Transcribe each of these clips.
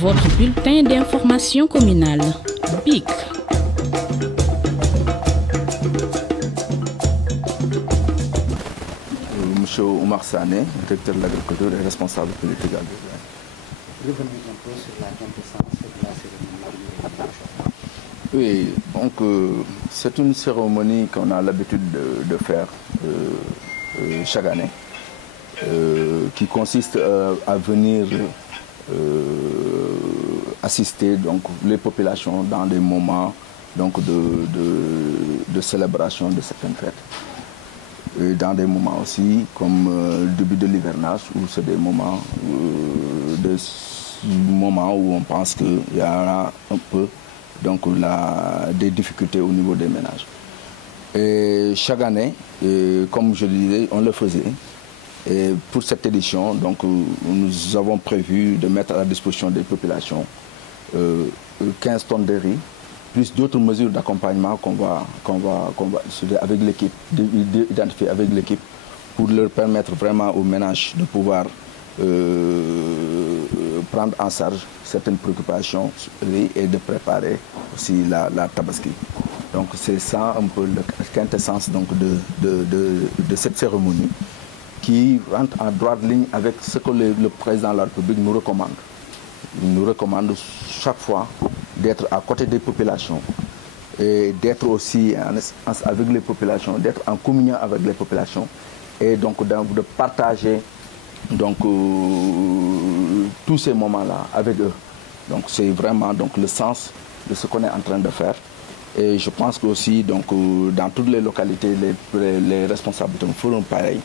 Votre bulletin d'information communale, BIC. Monsieur Oumar Sané, directeur de l'agriculture et responsable politique. Revenez un peu sur la quintessence de la cérémonie. Oui, donc c'est une cérémonie qu'on a l'habitude de faire chaque année, qui consiste à venir assister donc, les populations dans des moments donc, de célébration de certaines fêtes. Et dans des moments aussi comme le début de l'hivernage, où c'est des moments, où on pense qu'il y aura un peu donc, des difficultés au niveau des ménages. Et chaque année, comme je le disais, on le faisait. Et pour cette édition, donc, nous avons prévu de mettre à la disposition des populations 15 tonnes de riz, plus d'autres mesures d'accompagnement qu'on va avec l'équipe, identifier avec l'équipe, pour leur permettre vraiment aux ménages de pouvoir prendre en charge certaines préoccupations et de préparer aussi la tabaski. Donc c'est ça un peu la quintessence donc, de cette cérémonie qui rentre en droite ligne avec ce que le président de la République nous recommande. Il nous recommande chaque fois d'être à côté des populations et d'être aussi avec les populations, d'être en communion avec les populations et donc de partager donc, tous ces moments-là avec eux. Donc c'est vraiment donc, le sens de ce qu'on est en train de faire. Et je pense qu'aussi donc, dans toutes les localités, les responsables feront pareil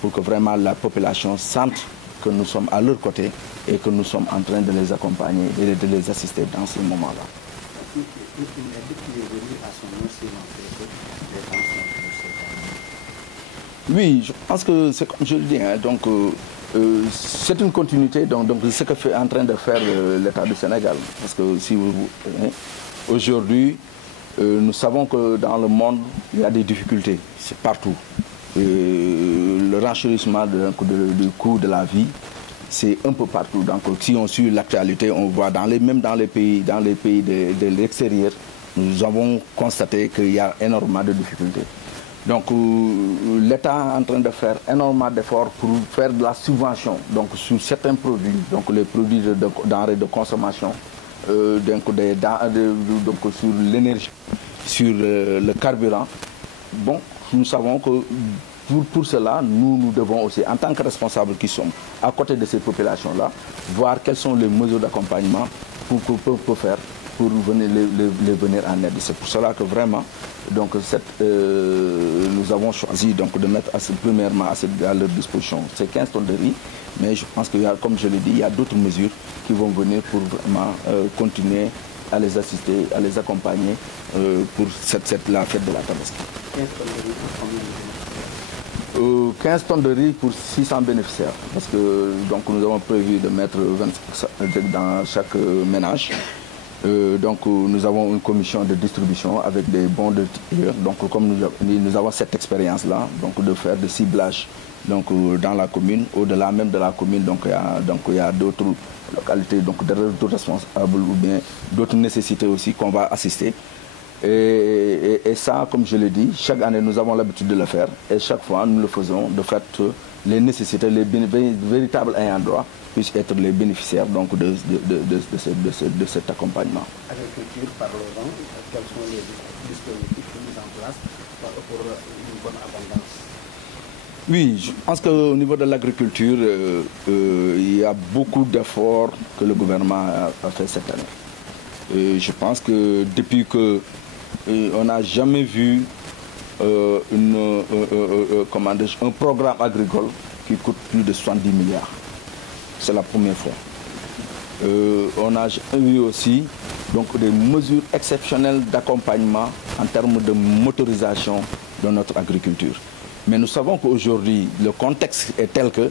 pour que vraiment la population sente que nous sommes à leur côté et que nous sommes en train de les accompagner et de les assister dans ce moment-là. Oui, je pense que c'est comme je le dis, hein, donc c'est une continuité donc, de ce que est en train de faire l'État du Sénégal. Parce que si aujourd'hui, nous savons que dans le monde, il y a des difficultés, c'est partout. Le renchérissement du coût de la vie, c'est un peu partout. Donc, si on suit l'actualité, on voit même dans les pays de l'extérieur, nous avons constaté qu'il y a énormément de difficultés. Donc, l'État est en train de faire énormément d'efforts pour faire de la subvention donc, sur certains produits, donc les produits de denrées de consommation, donc, sur l'énergie, sur le carburant. Bon, nous savons que pour cela, nous devons aussi, en tant que responsables qui sommes à côté de ces populations-là, voir quelles sont les mesures d'accompagnement qu'on peut faire pour les venir en aide. C'est pour cela que vraiment, donc, nous avons choisi donc, de mettre premièrement à leur disposition ces 15 tonnes de riz, mais je pense qu'il y a, comme je l'ai dit, il y a d'autres mesures qui vont venir pour vraiment continuer à les assister, à les accompagner pour la fête de la Tabaski. 15 tonnes de riz pour 600 bénéficiaires, parce que donc, nous avons prévu de mettre 20% dans chaque ménage. Donc nous avons une commission de distribution avec des bons de tir. Donc comme nous avons cette expérience-là, donc de faire des ciblages donc, dans la commune, au-delà même de la commune, donc il y a d'autres localités, donc d'autres responsables ou bien d'autres nécessités aussi qu'on va assister. Et ça, comme je l'ai dit, chaque année nous avons l'habitude de le faire et chaque fois nous le faisons de fait les nécessités, les véritables ayants droit puissent être les bénéficiaires donc, de cet accompagnement. Agriculture, parlons-en, quels sont les dispositifs mis en place pour une bonne abondance? Oui, je pense qu'au niveau de l'agriculture, il y a beaucoup d'efforts que le gouvernement a fait cette année. Et je pense que depuis que on n'a jamais vu un programme agricole qui coûte plus de 70 milliards. C'est la première fois. On a vu aussi donc, des mesures exceptionnelles d'accompagnement en termes de motorisation de notre agriculture. Mais nous savons qu'aujourd'hui, le contexte est tel que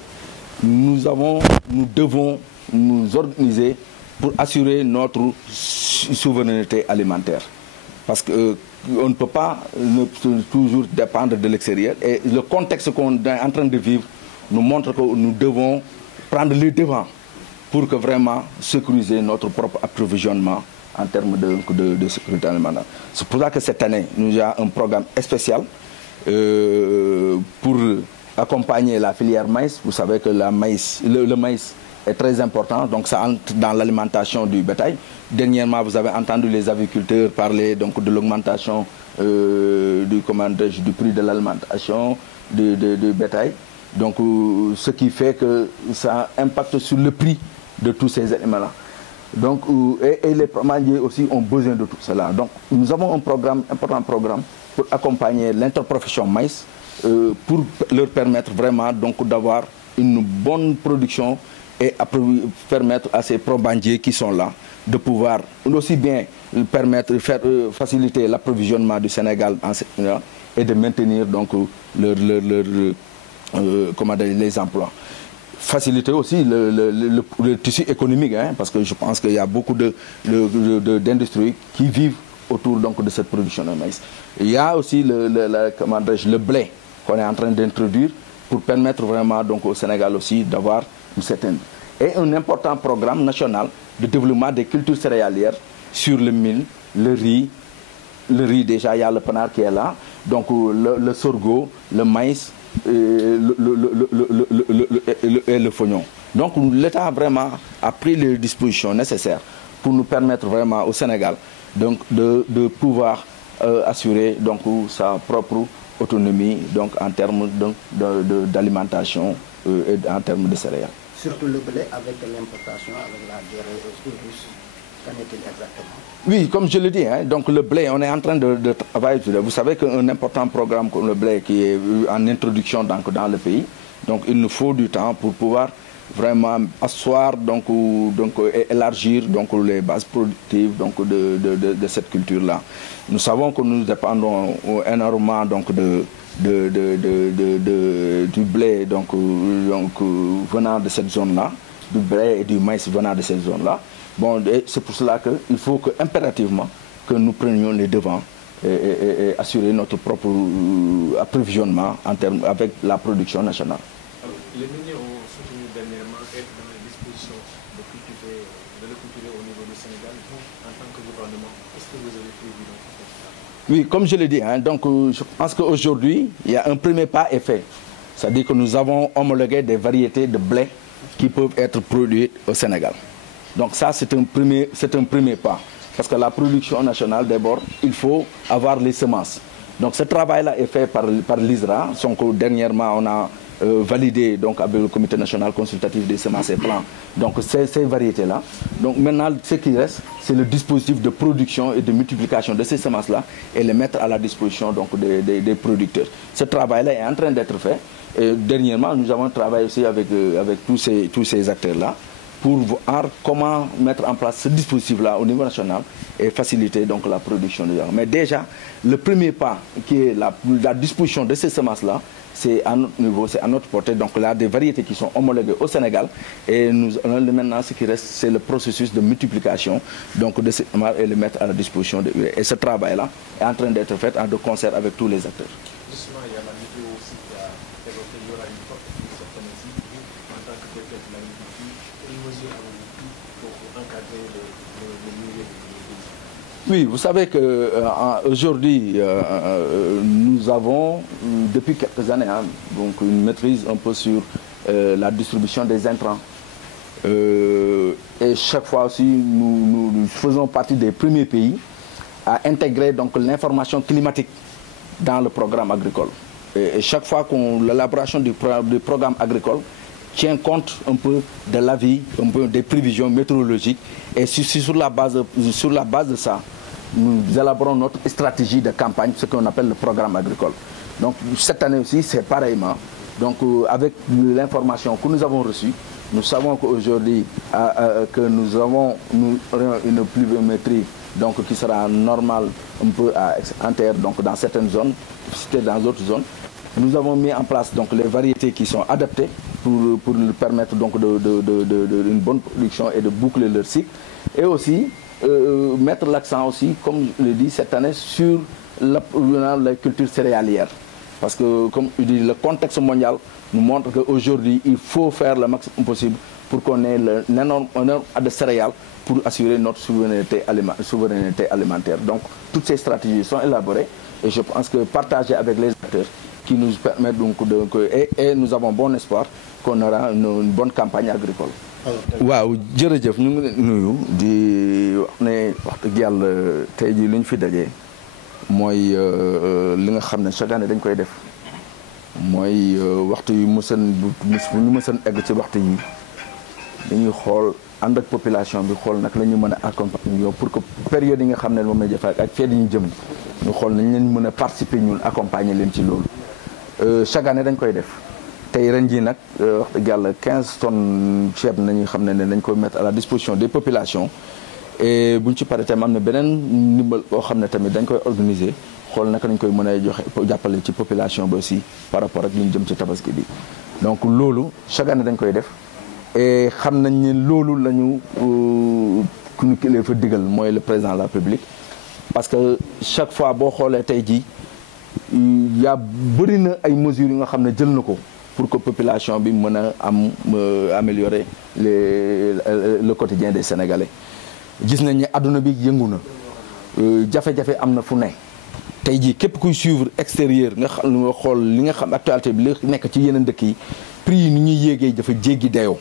nous devons nous organiser pour assurer notre souveraineté alimentaire. Parce qu'on ne peut pas toujours dépendre de l'extérieur. Et le contexte qu'on est en train de vivre nous montre que nous devons prendre les devants pour que vraiment sécuriser notre propre approvisionnement en termes de sécurité alimentaire. C'est pour ça que cette année, nous avons un programme spécial pour accompagner la filière maïs. Vous savez que le maïs est très important, donc ça entre dans l'alimentation du bétail. Dernièrement, vous avez entendu les agriculteurs parler donc, de l'augmentation du prix de l'alimentation du bétail. Donc, ce qui fait que ça impacte sur le prix de tous ces éléments-là. Donc, et les mandiers aussi ont besoin de tout cela. Donc, nous avons un important programme pour accompagner l'interprofession maïs, pour leur permettre vraiment d'avoir une bonne production et permettre à ces probandiers qui sont là de pouvoir aussi bien faciliter l'approvisionnement du Sénégal et de maintenir donc les emplois. Faciliter aussi le tissu économique, hein, parce que je pense qu'il y a beaucoup d'industries qui vivent autour donc, de cette production de maïs. Il y a aussi le blé qu'on est en train d'introduire pour permettre vraiment donc, au Sénégal aussi d'avoir une certaine... Et un important programme national de développement des cultures céréalières sur le mil, le riz. Le riz déjà, il y a le panard qui est là, donc le sorgho, le maïs et le fognon. Donc l'État vraiment a pris les dispositions nécessaires pour nous permettre vraiment au Sénégal donc, de pouvoir assurer donc, sa propre autonomie donc, en termes d'alimentation et en termes de céréales. Surtout le blé avec l'importation, avec la guerre russe, qu'en est-il exactement? Oui, comme je le dis, hein, donc le blé, on est en train de travailler. Vous savez qu'un important programme comme le blé qui est en introduction donc, dans le pays, donc il nous faut du temps pour pouvoir vraiment asseoir et élargir donc, les bases productives donc, de cette culture-là. Nous savons que nous dépendons énormément donc, du blé donc, venant de cette zone-là, du blé et du maïs venant de cette zone-là. Bon, c'est pour cela qu'il faut impérativement que nous prenions les devants et assurer notre propre approvisionnement avec la production nationale. Alors, les miniers ont soutenu dernièrement être dans les dispositions de le cultiver au niveau du Sénégal. Vous, en tant que gouvernement, qu'est-ce que vous avez prévu dans ce sens-là? Oui, comme je l'ai dit, hein, donc, je pense qu'aujourd'hui, il y a un premier pas est fait. C'est-à-dire que nous avons homologué des variétés de blé qui peuvent être produites au Sénégal. Donc ça, c'est un premier pas. Parce que la production nationale, d'abord, il faut avoir les semences. Donc ce travail-là est fait par l'ISRA. Dernièrement, on a validé donc, avec le Comité national consultatif des semences et plants donc, ces variétés-là. Donc maintenant, ce qui reste, c'est le dispositif de production et de multiplication de ces semences-là et les mettre à la disposition donc, des producteurs. Ce travail-là est en train d'être fait. Et dernièrement, nous avons travaillé aussi avec tous ces acteurs-là pour voir comment mettre en place ce dispositif-là au niveau national et faciliter donc, la production de gens. Mais déjà, le premier pas, qui est la disposition de ces semences-là, c'est à notre niveau, c'est à notre portée. Donc là, des variétés qui sont homologuées au Sénégal. Et maintenant, ce qui reste, c'est le processus de multiplication donc, de ces semences et le mettre à la disposition de l'UE. Et ce travail-là est en train d'être fait de concert avec tous les acteurs. Justement, il y a la météo aussi qui a évoqué qu'il y aura une forte pluie cette année-ci. En tant que directeur de l'agriculture, quelles mesures avez-vous pour encadrer le milieu de l'agriculture? Oui, vous savez qu'aujourd'hui, nous avons, depuis quelques années, donc une maîtrise un peu sur la distribution des intrants. Et chaque fois aussi, nous faisons partie des premiers pays à intégrer l'information climatique dans le programme agricole. Et chaque fois que l'élaboration du programme agricole tient compte un peu de l'avis, un peu des prévisions météorologiques. Et sur la base de ça, nous élaborons notre stratégie de campagne, ce qu'on appelle le programme agricole. Donc cette année aussi, c'est pareillement. Donc avec l'information que nous avons reçue, nous savons qu'aujourd'hui, que nous aurons une pluviométrie donc, qui sera normale un peu en terre, donc dans certaines zones, dans d'autres zones. Nous avons mis en place donc, les variétés qui sont adaptées pour leur permettre donc, une bonne production et de boucler leur cycle. Et aussi, mettre l'accent aussi, comme je l'ai dit cette année, sur la culture céréalière. Parce que, comme je dis, le contexte mondial nous montre qu'aujourd'hui, il faut faire le maximum possible pour qu'on ait l'énorme de céréales pour assurer notre souveraineté alimentaire. Donc toutes ces stratégies sont élaborées et je pense que partagées avec les acteurs qui nous permettent donc et nous avons bon espoir qu'on aura une bonne campagne agricole. waaw jërëjëf ñu ngi nuyu di wax ne wax dëgg yàlla tey jii li ñu fi dajee mooy li nga xam ne chaque année dañ koy def mooy waxtu yu ñu mësan egg ci waxtu yi dañuy xool ànd ak population bi xool nag la ñu mën a accompagner yow pour que période yi nga xam ne moom la jëfee ak feet yi ñu jëm ñu xool nañ leen mën a participer ñun accompagner leen ci loolu chaque année dañ koy def tey ren jii nag wax dëgg yàlla 15 tonnes ceeb nañu xam ne dañ koy mettre à la disposition des populations et buñ ci paree tamit am na beneen ndimbal boo xam ne tamit dañ koy organiser xool naka nañ koy mën a joxe jàppale ci population bi aussi par rapport ak li ñu jëm ci tabaski bi donc loolu chaque année dañ koy def et xam nañ ne loolu la ñu ku ñu kilifa digal mooy le président de la République parce que chaque fois boo xoolee tey jii yaa bëri na ay mesures yi nga xam ne jël na ko pour que population bi mën a am améliorer le quotidien des Sénégalais gis nañ ne adduna bi yëngu na jafe-jafe am na fu ne tey jii képp kuy suivre extérieur nga xam nga xool li nga xam actualité bi li nekk ci yeneen dëkk yi prix yi ni ñuy yéegee dafa jéggi dayoo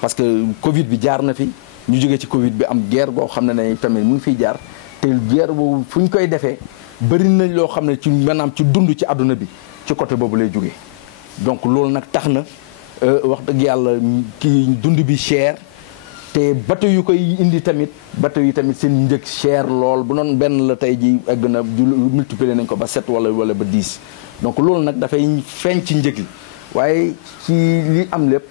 parce que Covid bi jaar na fi ñu jógee ci Covid bi am guerre boo xam ne tamit mu ngi fiy jaar te guerre boobu fu ñu koy defee bëri na loo xam ne ci maanaam ci dund ci àdduna bi ci côté boobu lay jógee donc loolu nag tax na wax dëgg yàlla kii dund bi cher te bateau yu koy indi tamit bateau yi tamit seen njëg cher lool bu noonu benn la tey ji egg na multiplier nañ ko ba 7 wala ba 10 donc loolu nag dafay feeñ ci njëg yi waaye ci li am lépp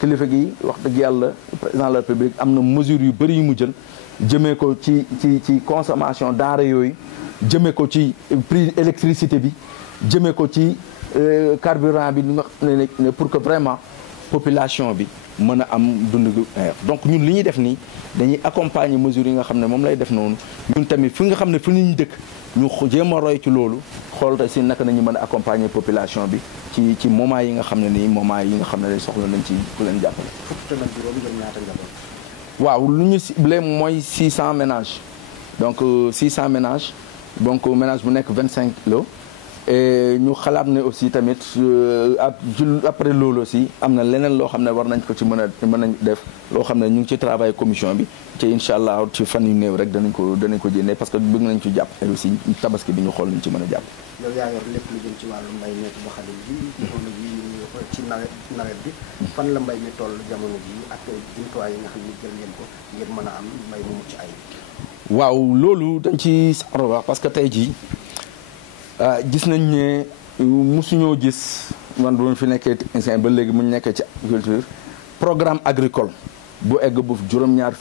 kilifa gi wax dëgg yàlla président de la République am na mesure yu bëri yu mu jël jëmee ko ci consommation denrée yooyu jëmee ko ci prix électricité bi jëmee ko ci carburant bi nga xam ne pour que vraiment population bi mën a am dund gu donc ñun li ñuy def nii dañuy accompagner mesures yi nga xam ne moom lay def noonu ñun tamit fi nga xam ne fi ñu dëkk ñu jéem a roy ci loolu xool te si naka nañu mën a accompagner population bi ci moment yi nga xam ne nii moment yi nga xam ne soxla nañ ci ku leen jàppale. waaw lu ñu ciblé mooy 600 ménages donc 600 ménages donc ménage bu nekk 25 kilos et ñu xalaat ne aussi tamit après loolu aussi am na leneen loo xam ne war nañ ko ci mën nañ def loo xam ne ñu ngi ci travail commission bi te incha allah ci fan yu néew rek danañ ko jénnee parce que bëgg nañ ci jàpp et aussi tabaski bi ñu xool nañ ci mën a jàpp. yow yaa yor lépp lu jëm ci wàllu mbay mi ba xale bi jamono ji ci nawet bi fan la mbay mi toll jamono ji ak jumtuwaay yi nga xam ne jël ngeen ko ngir mën a am mbay mu mucc ay. waaw loolu dañ ci saxar wax parce que tey jii gis nañ ne musuñoo gis man bu fi nekkee technicien ba léegi mu nekkee ci agriculture programme agricole bu egg bu juróom-ñaari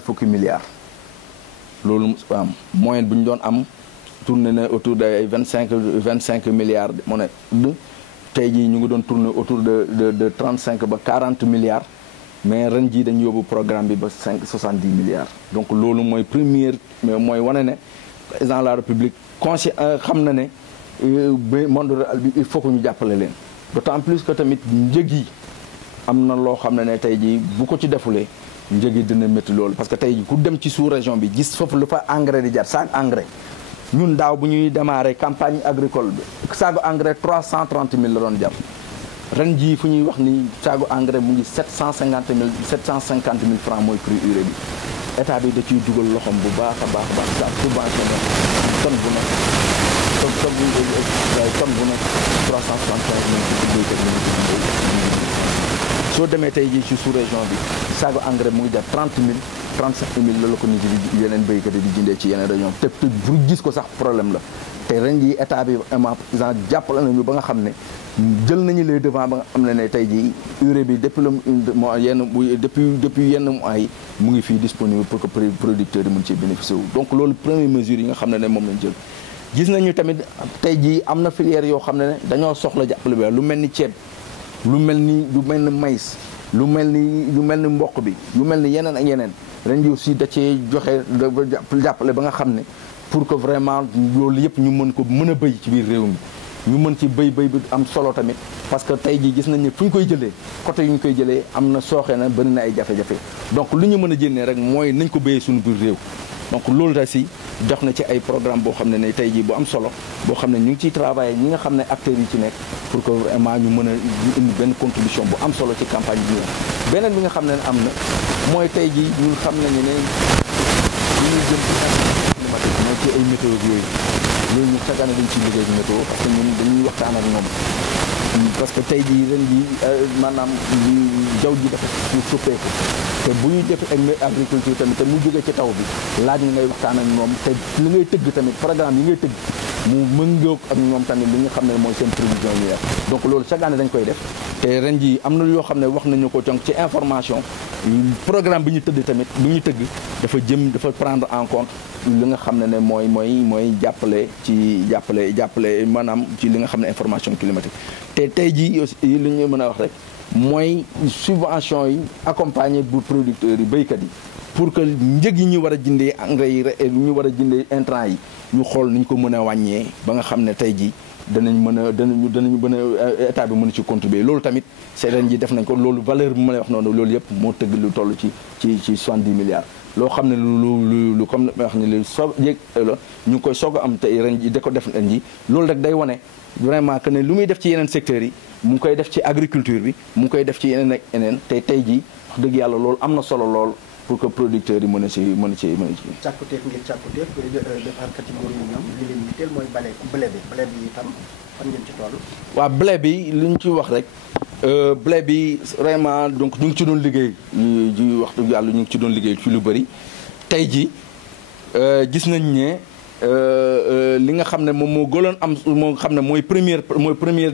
fukki milliards loolu am moyenne bu ñu doon am tourné na autour de 25 milliards moo ne tey jii ñu ngi doon tourné autour de 35 ba 40 milliards mais ren jii dañu yóbbu programme bi ba 70 milliards donc loolu mooy première mooy wane ne président de la République xam na ne monde rural bi il faut que ñu jàppale leen d'autant plus que tamit njëg yi am na loo xam ne tey jii bu ko ci defulee njëg yi dina métti loolu parce que tey jii ku dem ci sous région bi gis foofu lu fa engrais di jar sac engrais ñun daaw bu ñuy démarrer campagne agricole bi saagu engrais 330 000 la doon jar ren jii fu ñuy wax ni saagu engrais mu ngi 750 000 francs mooy prix urée bi état bi da ciy dugal loxoom bu baax a baax sa subvention tonne bu nekk 335 000 soo demee tey jii ci sous région bi saagu engrais mu ngi jar 30 000 35 000 la ko nit yi yeneen béykat yi di jëndee ci yeneen région te bu gis ko sax problème la te ren jii état bi vraiment président jàppale nañu ba nga xam ne jël nañu les devant ba nga xam ne tey jii urée bi depuis yenn mois yi mu ngi fii disponible pour que producteurs yi mun ci bénéficier wu donc loolu première mesure yi nga xam ne moom lañ jël gis nañu tamit tey jii am na filière yoo xam ne dañoo soxla jàppale bi lu mel ni ceeb lu mel ni maïs lu mel ni mboq bi lu mel ni yeneen ak yeneen ren jii aussi da cee joxe jàppale ba nga xam ne pour que vraiment loolu yëpp ñu mën a béy ci biir réew mi ñu mën ci béy bi am solo tamit parce que tey jii gis nañ ne fu ñu koy jëlee côté yu ñu koy jëlee am na sooxe na bëri na ay jafe-jafe donc lu ñu mën a jëndee rek mooy nañ ko béyee suñu biir réew donc loolu da si jox na ci ay programme boo xam ne tey jii bu am solo boo xam ne ñu ngi ciy travailler ñi nga xam ne acteurs yi ci nekk pour que vraiment ñu mën a indi benn contribution bu am solo ci campagne bi beneen bi nga xam ne am na mooy tey jii ñun xam nañu ne ñu ñuy jëm ci climatique mooy ci ay météo yooyu loolu ñu chaque année dañ ciy liggéey météo parce que ñun dañuy waxtaan ak moom parce que tey jii ren jii maanaam jaww ji dafa suppeeku te bu ñuy def agriculture tamit te mu jógee ci taw bi laaj nga ngay waxtaan ak ñoom te li ngay tëgg tamit programme yi ngay tëgg mu mëngoog ak ñoom tamit li nga xam ne mooy seen prévision yi def donc loolu chaque année dañ koy def te ren jii am na yoo xam ne wax nañu ko donc ci information programme bi ñu tëdd tamit bi ñu tëgg dafa prendre en compte li nga xam ne mooy jàppale maanaam ci li nga xam ne information climatique te tey jii aussi li ñu mën a wax rek mooy subvention yi accompagner bu producteurs yi béykat yi pour que njëg yi ñu war a jëndee engrais yi ñu war a jëndee intrants yi ñu xool ni ñu ko mën a wàññee ba nga xam ne tey jii danañ mën a état bi mën a ci contribuer loolu tamit ren ji def nañ ko loolu valeur bi ma lay wax noonu loolu yëpp moo tëgg lu toll ci 70 milliards loo xam ne lu comme ma wax ni lu soog yéeg la ñu ngi koy soog a am tey ren ji da ko def ren ji loolu rek day wane vraiment que ne lu muy def ci yeneen secteurs yi mu ngi koy def ci agriculture bi mu ngi koy def ci yeneen ak yeneen te tey jii wax dëgg yàlla loolu am na solo lool pour que producteurs yi mën a ci càkkuteef ngir càkkuteef defarkat yi mbir mi ñoom li leen yitteel mooy blé bi itam fan ngeen ci toll. waaw blé bi li ñu ci wax rek blé bi vraiment donc ñu ngi ci doon liggéey wax dëgg yàlla ñu ngi ci doon liggéey ci lu bëri tey jii gis nañ ne li nga xam ne moom moo gëloon am moo xam ne mooy première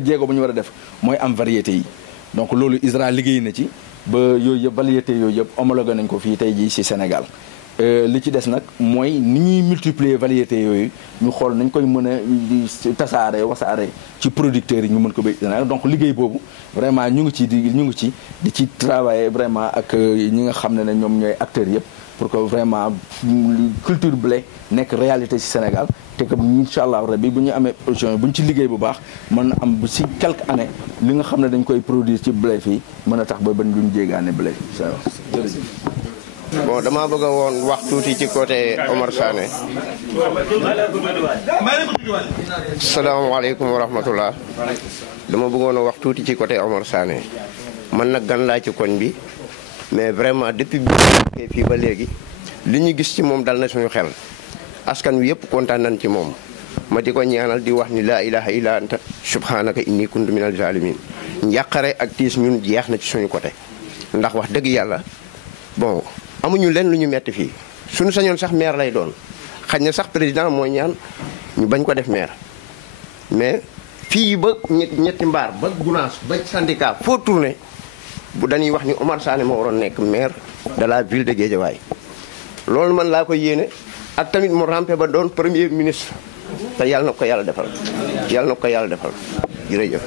jéego bu ñu war a def mooy am variété yi donc loolu ISRA liggéey na ci ba yooyu yëpp variété yooyu yëpp homologué nañ ko fii tey jii ci Sénégal li ci des nag mooy ni ñuy multiplier variété yooyu ñu xool nañ koy mën a tasaare wasaare ci producteurs yi ñu mën ko béy donc liggéey boobu vraiment ñu ngi ci di ci travailler vraiment ak ñi nga xam ne ñoom ñooy acteurs yëpp pour que vraiment culture blé nekk réalité ci Sénégal te que incha allah rabbi bu ñu amee production bu ñu ci liggéey bu baax mën na am bu ci quelques années li nga xam ne dañ koy produire ci blé fii mën a tax ba bañ duñ jéegaane blé bon damaa bëgg a woon wax tuuti ci côté Omar Sané. salaamaaleykum wa rahmatullah. dama bëggoon a wax tuuti ci côté Omar Sané man nag gan laa ci koñ bi mais vraiment depuis bi ñu fii ba léegi li ñu gis ci moom dal na suñu xel askan wi yëpp kontaan nañ ci moom ma di ko ñaanal di wax ni laa ilaha illa anta subhanaka inni kuntu minal zalimin njàqare ak tiis ñun jeex na ci suñu côté ndax wax dëgg yàlla bon amuñu leen lu ñu metti fii suñu sañoon sax maire lay doon xañ na sax président mooy ñaan ñu bañ ko def maire mais fii ba ñetti mbaar ba Gunaas ba syndicat foo tourné bu dañuy wax ni Omar Sané moo waroon nekk maire de la ville de Guédiawaye loolu man laa ko yéene ak tamit mu rampé ba doon premier ministre te yàlla na ko yàlla defal jërëjëf